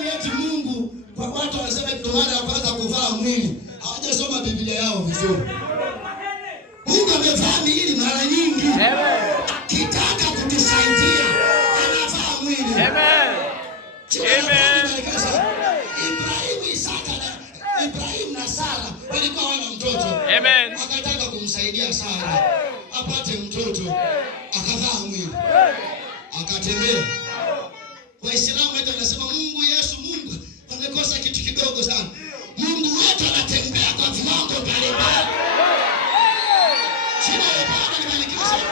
wanadhani eti Mungu kwa watu wanasema ndio maana ya kwanza kuvaa mwili. Hawajasoma Biblia yao vizuri. Mungu amevaa miili mara nyingi. Amen. Kitaka kutusaidia anavaa mwili. Amen. Amen. Ibrahim na Sara walikuwa wana mtoto. Amen. Akataka kumsaidia Sara apate mtoto. Akavaa mwili. Akatembea. Waislamu wetu wanasema Mungu Yesu Mungu wamekosa kitu kidogo sana. Mungu wetu anatembea kwa viwango mbalimbali. Shida ya Bwana libarikiwe sana.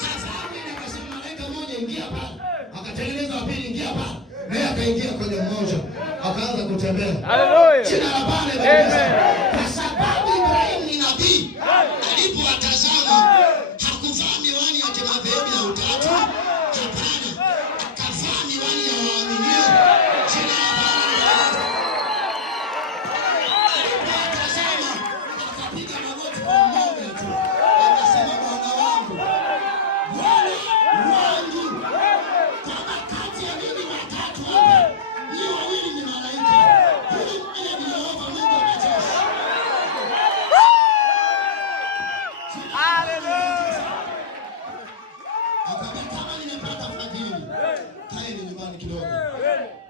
Sasa akasema malaika mmoja ingia pale. Akatengeneza wa pili ingia pale. Naye akaingia kwenye mmoja. Akaanza kutembea. Haleluya. Shida ya Bwana libarikiwe sana. Kwa sababu Ibrahim ni nabii. Alipowatazama hakuvaa miwani ya kimadhehebu ya utatu.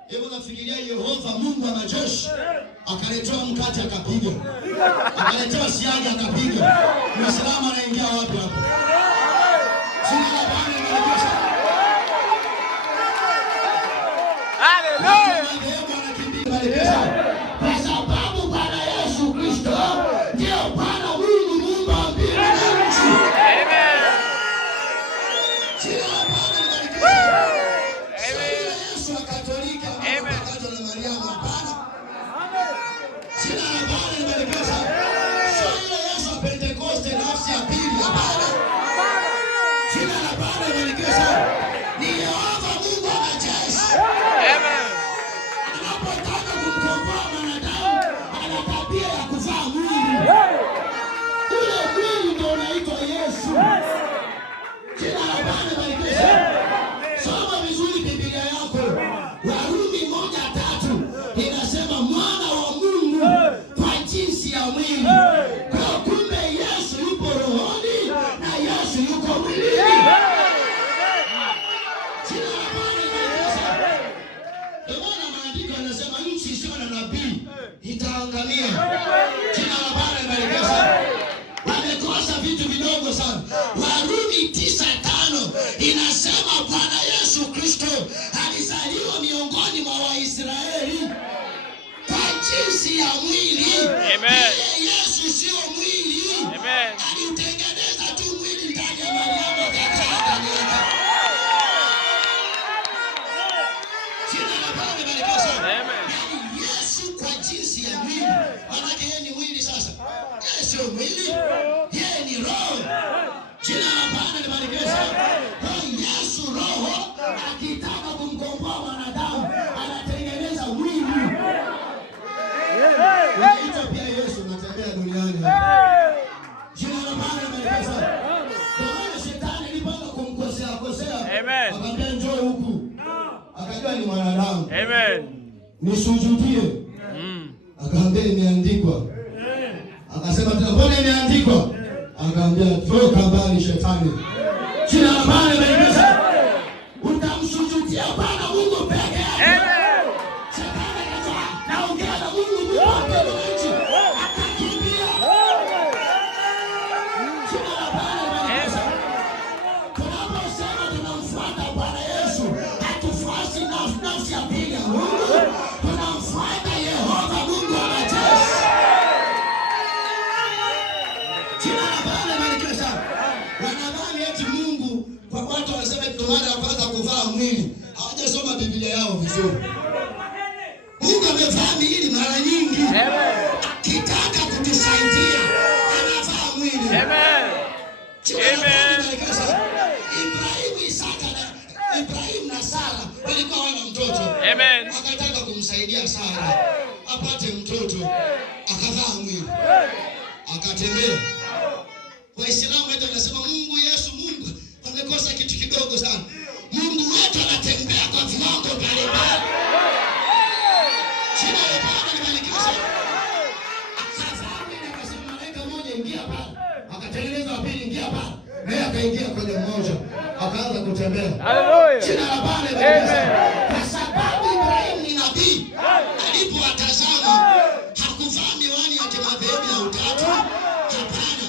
Hebu nafikiria Yehova Mungu wa majeshi akaletewa mkate akapiga. Akaletewa siagi akapiga. Muislamu anaingia wapi hapo? Jina la Bwana libarikiwe. Haleluya. Kwa sababu Bwana Yesu Kristo ndio Bwana Mungu Mungu wa mbingu na nchi. Amen. Jina la Bwana libarikiwe. Yesu Katolika wakati na Mariamu hapana. Jina la Bwana libarikiwe sana. Sio ile Yesu wa Pentekoste nafsi ya pili hapana. Jina la Bwana libarikiwe sana. Ni Yehova Mungu wa majeshi. Amen. Anapotaka kumkomboa mwanadamu ana tabia ya kuvaa mwili. Ule mwili ndio unaitwa Yesu. Jina la Bwana libarikiwe sana. Soma vizuri Biblia yako. Warumi 1:3 inasema mwana wa Mungu kwa jinsi ya mwili. Kwa kumbe Yesu yupo rohoni na Yesu yuko mwilini. Jina la Bwana libarikiwe sana. Bwana maandiko yanasema nchi isiyo na nabii itaangamia. Jina la Bwana libarikiwe sana. Wamekosa vitu vidogo sana. Warumi 9:5 inasema Bwana Yesu Kristo alizaliwa miongoni mwa Waisraeli kwa jinsi ya mwili. Amen. Yesu sio mwili. Amen. Alitengeneza tu mwili ndani ya Mariamu akatanga. Jina la Bwana libarikiwe sana. Amen. Yesu kwa jinsi ya mwili. Maana yeye ni mwili sasa. Yeye sio mwili. Yeye ni roho. Jina la Bwana libarikiwe sana. Yesu roho akitaka kumkomboa mwanadamu anatengeneza mwili. Unaitwa pia Yesu unatembea duniani. Jina la Bwana libarikiwe sana. Kwa shetani alipanga kumkosea. Amen. Akamwambia njoo huku. Akajua ni mwanadamu. Amen. Nisujudie. Akamwambia imeandikwa. Akasema mbona imeandikwa? Akamwambia toka mbali shetani. Jina la Bwana libarikiwe sana. Utamsujudia Bwana Mungu peke yake. Amen. Shetani anatoa naongea na Mungu Mungu wa mbingu na nchi. Akakimbia. Jina la Bwana libarikiwe sana. Tunaposema tunamfuata Bwana Yesu, hatufuati nafsi ya pili ya Mungu. Tunamfuata Yehova Mungu wa majeshi. Jina la Bwana libarikiwe sana. Wanadhani eti Mungu kwa watu wanasema ndio maana ya kwanza kuvaa mwili. Hawajasoma Biblia yao vizuri. Mungu amevaa miili mara nyingi. Amen. Kitaka kutusaidia anavaa mwili. Amen. Amen. Ibrahim na Sara walikuwa wana mtoto. Amen. Akataka kumsaidia Sara apate mtoto. Akavaa mwili. Akatembea. Waislamu wetu wanasema Mungu Yesu Mungu wamekosa kitu kidogo sana. Mungu wetu anatembea kwa viwango mbalimbali. kutembea. Haleluya. Jina la Bwana Amen. kwa sababu Ibrahimu ni nabii. Alipowatazama hakuvaa miwani ya kimadhehebu ya utatu. Hapana.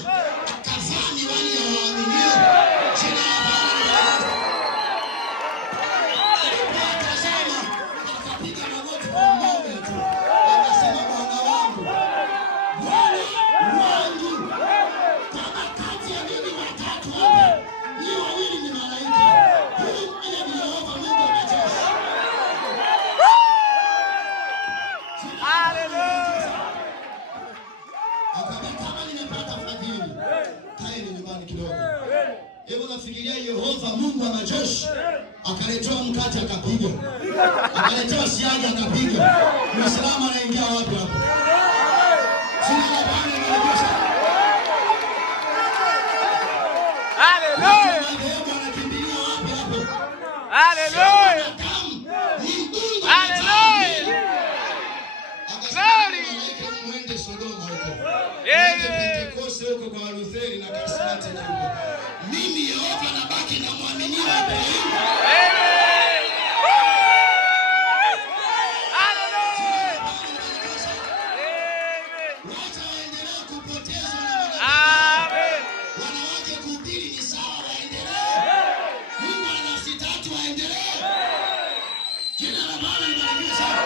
Akavaa miwani ya waaminio. Jina la Bwana. Alipowatazama akapiga magoti kwa mmoja tu. Akasema, Bwana wangu, Bwana wangu, kama kati ya ninyi watatu hapa ni wawili ni malaika, huyu mmoja ni Yehova Mungu wa majeshi. Haleluya. Akaambia, kama nimepata fadhili, kaeni nyumbani kidogo. Hebu nafikiria Yehova Mungu wa majeshi akaletewa mkate akapiga, akaletewa siagi akapiga. Muislamu anaingia wapi hapo? Jina la Bwana limetukuzwa. Haleluya. Madhehebu anakimbilia wapi hapo? Haleluya. Haleluya. Glory. Mwende Sodoma huko. Amen. Pentekoste huko kwa Lutheri na Karismati huko. Mimi Yehova nabaki na muaminiwa Ibrahimu. Amen. Haleluya. Wacha waendelee kupotezwa na Amen. wanawake kuhubiri ni sawa, waendelee. Mungu ana nafsi tatu, waendelee. Jina la Bwana libarikiwe sana.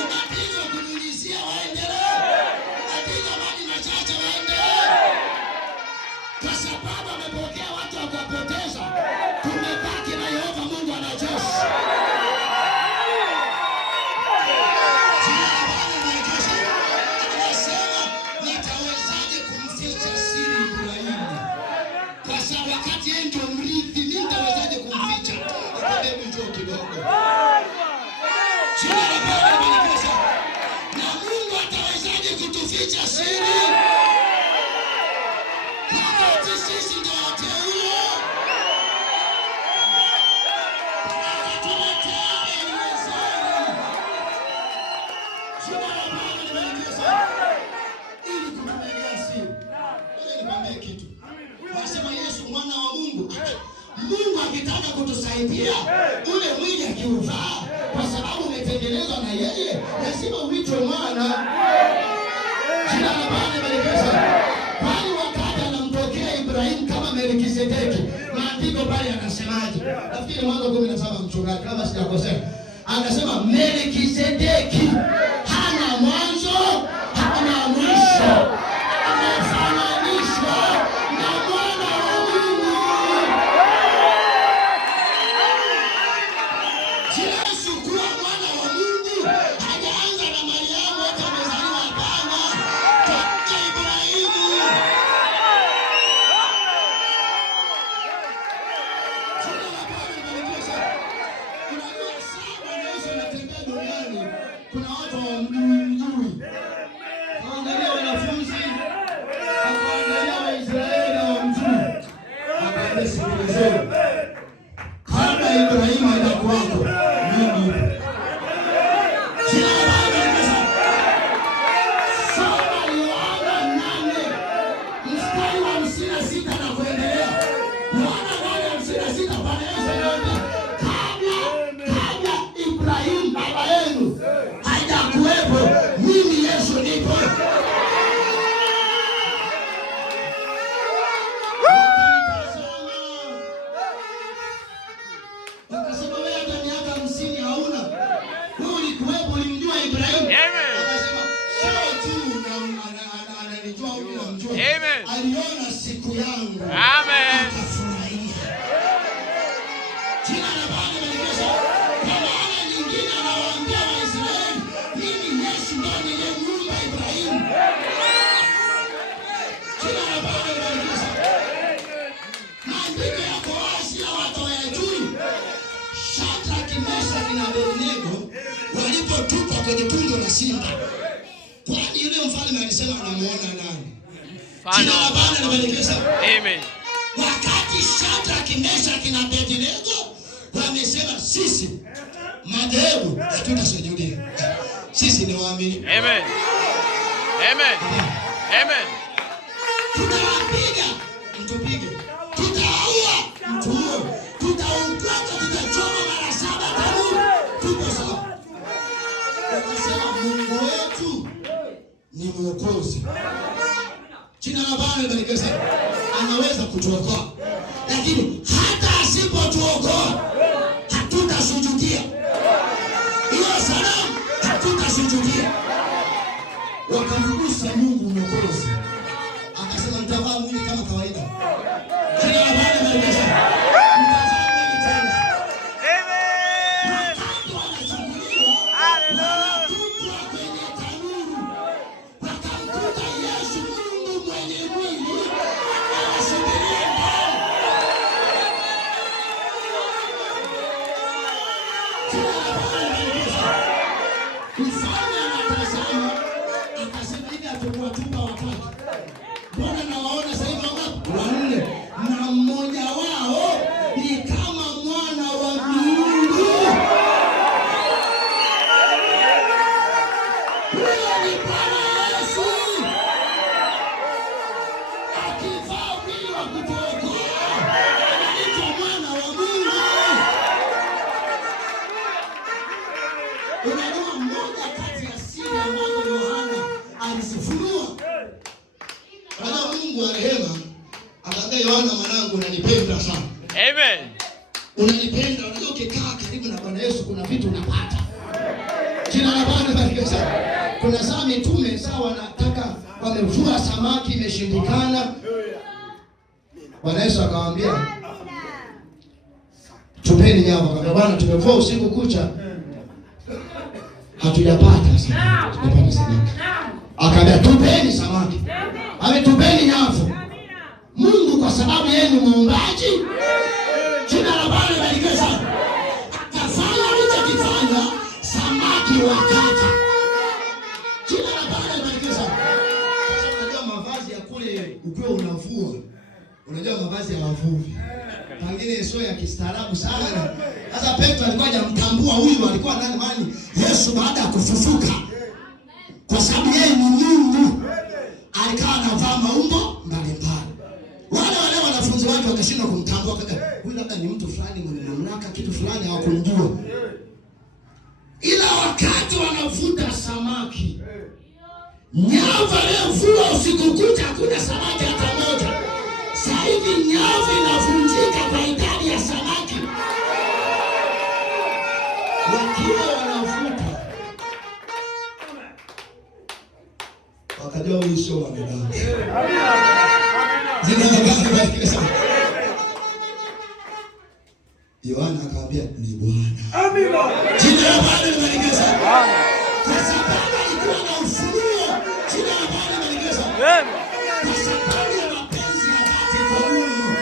Ubatizo wa kunyunyizia, waendelee. Ubatizo wa maji machache, waendelee. Kwa sababu amepokea watu wa kuwapoteza, tumebaki na Yehova Mungu wa majeshi. Jina la Bwana libarikiwe sana. Anasema, nitawezaje kumficha siri Ibrahimu? Kwa sababu wakati yeye ndio mrithi, mimi nitawezaje kumficha? Hebu njoo kidogo. Jina la Bwana libarikiwe sana. Na Mungu atawezaje kutuficha siri? Wakati sisi ndio wateule. Akatuletea Eliezeri. Jina la Bwana libarikiwe sana. Ili kutuletea siri. Wewe nikwambie kitu. Wasema Yesu mwana wa Mungu. Mungu akitaka kutusaidia, ule mwili akiuvaa, kwa sababu umetengenezwa na yeye, lazima uitwe mwana. Jina la Bwana libarikiwe sana. Bali wakati anampokea Ibrahimu kama Melkisedeki, maandiko pale yanasemaje? Nafikiri Mwanzo 17 mchungaji kama sijakosea. Anasema Melkisedeki hana mwanzo, hana mwisho. Amefananishwa na mwana wa Mungu. Yesu kuwa mwana wa Mungu hajaanza na Mariamu hata amezaliwa, hapana. Toka Ibrahimu. Jina la Bwana libarikiwe sana. Unajua sana Yesu anatembea duniani, kuna watu hawamjui. Akaangalia wanafunzi, akaangalia Waisraeli hawamjui. Akaambia, sikilizeni, kabla Ibrahimu hajakuwako, mimi nipo. Jina la Bwana libarikiwe sana. Soma Yohana 8 mstari wa 56 na kuendelea. Yohana 8:56 pale Yesu anaambia, kabla Ibrahimu baba yenu hajakuwepo, mimi Yesu nipo. Akasema, wewe hata miaka 50 hauna. Wewe ulikuwepo, ulimjua Ibrahimu. Amen. Akasema, sio tu ananijua au namjua. Amen. Aliona siku yangu. Amen. Akafurahia. Jina la Bwana libarikiwe sana. Kwa maana nyingine anawaambia Waisraeli, mimi Yesu ndo niliyemuumba Ibrahimu. Jina la Bwana libarikiwe sana. Maandiko yako wazi na watu hawayajui. Shadraka, Meshaki na Abednego walipotupwa kwenye tundu la simba, kwani yule mfalme alisema anamuona nani? Jina la Bwana libarikiwe sana. Amen. Wakati Shadraka, Meshaki na Abednego wamesema, sisi madhehebu hatutasujudia, sisi ni waamini. Amen. Amen. Amen. Tutawapiga, mtupige. Tutaua, mtuue. Tutaungua, Mwokozi. Jina la Bwana libarikiwe sana. Anaweza kutuokoa. Lakini hata asipotuokoa hatutasujudia. Hiyo sanamu hatutasujudia. Wakamgusa Mungu Mwokozi. Akasema mtavaa mwili kama kawaida. Jina la Bwana libarikiwe sana. Mbona nawaona sasa hivi wangapi? Wanne. Na mmoja wao ni kama mwana wa Mungu. Huyo ni Bwana Yesu. Akivaa mwili wa kutuokoa, anaitwa mwana wa Mungu. Unajua mmoja kati ya siri ambazo Yohana alizifunua. Mungu wa rehema akamwambia Yohana, mwanangu, unanipenda sana. Amen. Unanipenda, unajua ukikaa karibu na Bwana Yesu kuna vitu unapata. Jina la Bwana libarikiwe sana. Kuna saa mitume sawa wanataka wamevua samaki imeshindikana. Bwana Yesu akamwambia tupeni nyavu. Akamwambia Bwana, tumevua usiku kucha hatujapata samaki. Tupeni samaki. Akamwambia tupeni samaki. Ametupeni nyavu. Mungu kwa sababu yeye ni muumbaji. Jina la Bwana libarikiwe sana. Akafanya alichokifanya, samaki wakata. Jina la Bwana libarikiwe sana. Sasa unajua mavazi ya kule ukiwa unavua, unajua mavazi ya wavuvi pengine sio ya kistaarabu sana. Sasa Petro alikuwa hajamtambua huyu alikuwa nani, maana Yesu baada ya kufufuka, kwa sababu yeye ni Mungu, alikuwa anavaa maumbo mbalimbali. Wale wanafunzi wake wakashindwa kumtambua, huyu labda ni mtu fulani mwenye mamlaka, kitu fulani hawakumjua. Ila wakati wanavuta samaki, nyavu aliyovua usiku kucha hakuna samaki hata moja. Sasa hivi nyavu inavunjika kwa idadi ya samaki. Wakiwa wanavuta, wakajua huyu sio wanadamu. Jina la Bwana libarikiwe sana. Yohana akamwambia ni Bwana. Amina. Jina la Bwana libarikiwe sana. Kwa sababu alikuwa na ufunuo. Jina la Bwana libarikiwe sana. Kwa sababu ya mapenzi ya dhati kwa Mungu.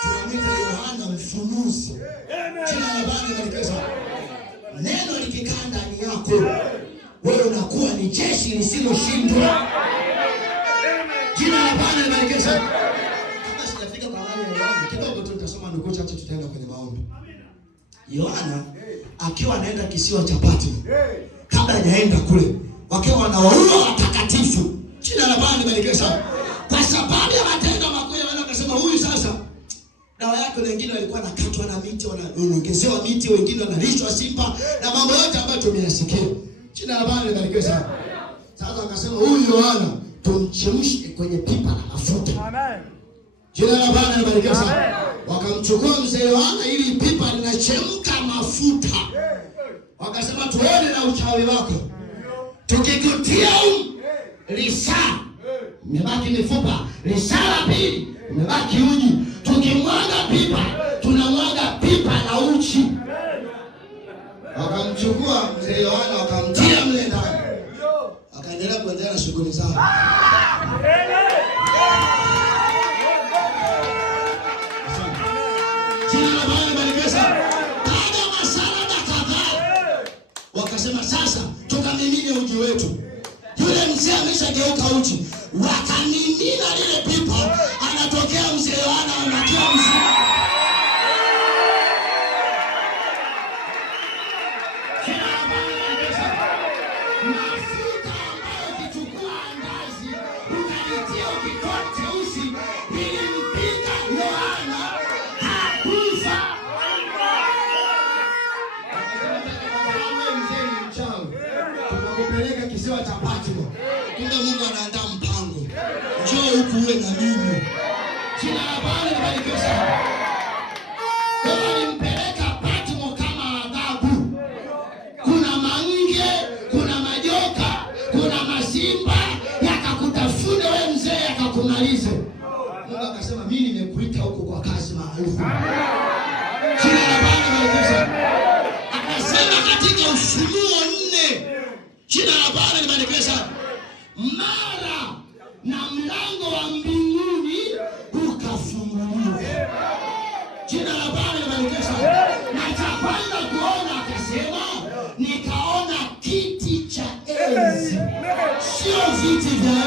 Tunamuita Yohana mfunuzi. Jina la Bwana libarikiwe sana. Neno likikaa ndani yako, wewe unakuwa ni jeshi lisiloshindwa. Jina la Bwana libarikiwe sana. Kama sijafika kwa habari ya Yohana, kidogo tu nitasoma nukuu chache, tutaenda kwenye maombi. Yohana akiwa anaenda kisiwa cha Patmo, kabla hajaenda kule, wakiwa wanawaua watakatifu. Jina la Bwana libarikiwe sana. Kwa sababu ya matendo makuu, Yohana akasema huyu sasa dawa yake, wengine walikuwa nakatwa na miti, wanaongezewa miti, wengine wanalishwa simba na mambo yote ambayo tumeyasikia. Jina la Bwana libarikiwe sana. Sasa akasema huyu Yohana tumchemshe kwenye pipa la mafuta. Amen. Jina la Bwana libarikiwe sana. Wakamchukua mzee Yohana ili pipa linachemka mafuta. Wakasema tuone na uchawi wako. Tukikutia lisaa umebaki mifupa, lisaa la pili umebaki uji. Tukimwaga pipa, tunamwaga pipa la uchi. Wakamchukua mzee Yohana wakamtia mle ndani. Akaendelea kuendelea na shughuli zao. Jina la Bwana libarikiwe sana. Baada ya masaa kadhaa, wakasema sasa tukamimine uji wetu. Yule mzee ameshageuka uchi. Wakamimina lile pipa, anatokea mzee Yohana anakia mzima. Mafuta ambayo kichukua andazi ukalitia ukitoa teusi ili mpika Yohana hakufa. Mzee ni mchawi, tunakupeleka kisiwa cha Patmo Kumbe Mungu anaandaa mpango. Njoo huku uwe na mimi. Jina la Bwana libarikiwe sana. Alimpeleka Patmo kama adhabu. Kuna mange, kuna majoka, kuna masimba yakakutafuna wewe mzee yakakumalize. Mungu akasema mimi nimekuita huko kwa kazi maalum. Jina la Bwana libarikiwe sana. Akasema katika Ufunuo 4. Jina la Bwana libarikiwe sana. Mara na mlango wa mbinguni ukafunguliwa. Jina la Bwana libarikiwe sana. Na cha kwanza kuona akasema nikaona kiti cha enzi. Sio viti vya